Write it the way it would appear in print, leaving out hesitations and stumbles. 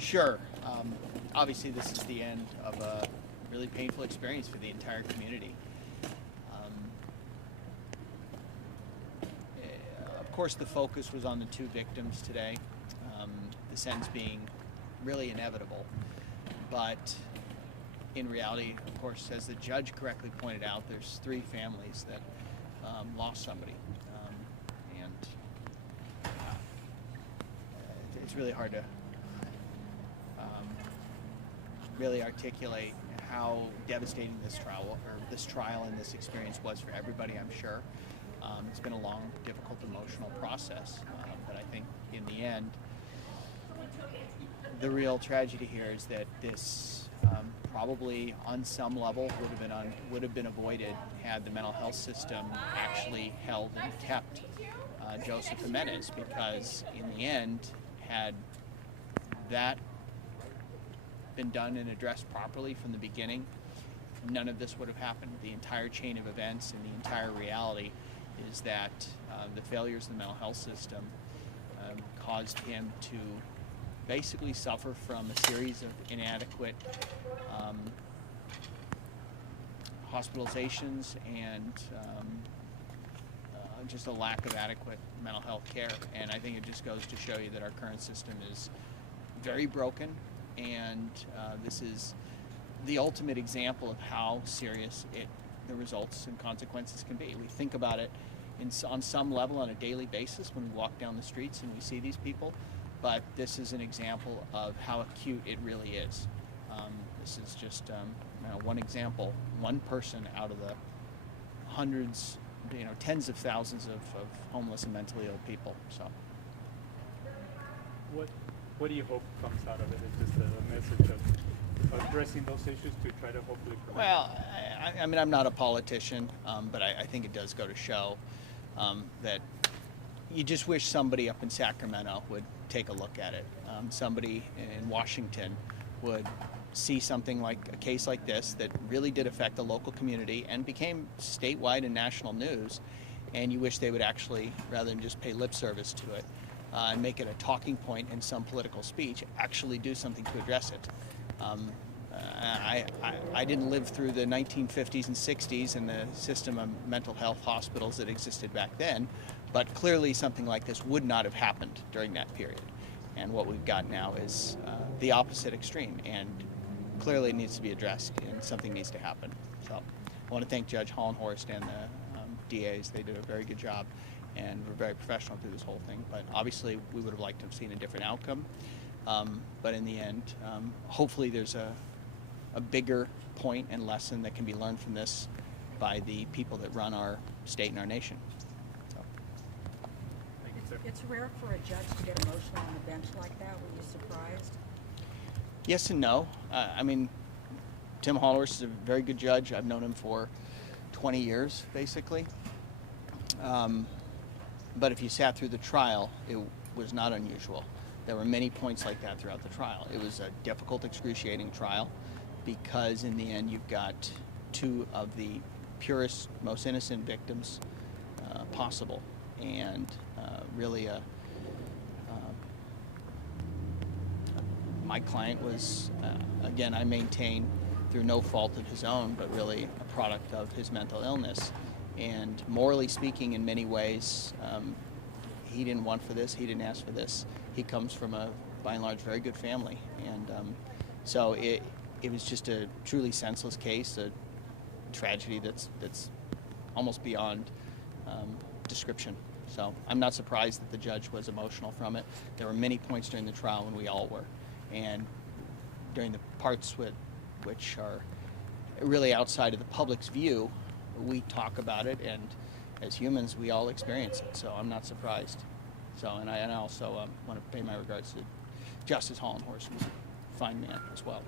Sure. Obviously, this is the end of a really painful experience for the entire community. Of course, the focus was on the two victims today, the sentence being really inevitable. But in reality, of course, as the judge correctly pointed out, there's three families that lost somebody. And it's really hard to really articulate how devastating this trial and this experience was for everybody, I'm sure. It's been a long, difficult, emotional process, but I think in the end, the real tragedy here is that this probably on some level would have been avoided had the mental health system actually held and kept Joseph Jimenez, because in the end, had that been done and addressed properly from the beginning, none of this would have happened. The entire chain of events and the entire reality is that the failures of the mental health system caused him to basically suffer from a series of inadequate hospitalizations and just a lack of adequate mental health care. And I think it just goes to show you that our current system is very broken, and this is the ultimate example of how serious the results and consequences can be. We think about it on some level on a daily basis when we walk down the streets and we see these people, but this is an example of how acute it really is. This is just one example, one person out of the hundreds, tens of thousands of homeless and mentally ill people. So, what do you hope comes out of it? Is just a message of addressing those issues to try to hopefully prevent? Well, I mean, I'm not a politician, but I think it does go to show that you just wish somebody up in Sacramento would take a look at it. Somebody in Washington would see something like a case like this that really did affect the local community and became statewide and national news, and you wish they would actually, rather than just pay lip service to it and make it a talking point in some political speech, actually do something to address it. I didn't live through the 1950s and 60s and the system of mental health hospitals that existed back then, but clearly something like this would not have happened during that period. And what we've got now is the opposite extreme, and clearly it needs to be addressed and something needs to happen. So I want to thank Judge Hollenhorst and the DAs. They did a very good job and were very professional through this whole thing. But obviously we would have liked to have seen a different outcome. But in the end, hopefully there's a bigger point and lesson that can be learned from this by the people that run our state and our nation. So. Thank you, sir. It's rare for a judge to get emotional on a bench like that. Were you surprised? Yes and no. I mean, Tim Hollenhorst is a very good judge. I've known him for 20 years, basically. But if you sat through the trial, it was not unusual. There were many points like that throughout the trial. It was a difficult, excruciating trial because in the end you've got two of the purest, most innocent victims possible, and really my client was, again, I maintain, through no fault of his own, but really a product of his mental illness. And morally speaking, in many ways, he didn't want for this, he didn't ask for this. He comes from a, by and large, very good family. And so it was just a truly senseless case, a tragedy that's almost beyond description. So I'm not surprised that the judge was emotional from it. There were many points during the trial when we all were. And during the parts which are really outside of the public's view, we talk about it, and as humans, we all experience it. So I'm not surprised. So, and I also want to pay my regards to Justice Hollenhorst, who's a fine man as well.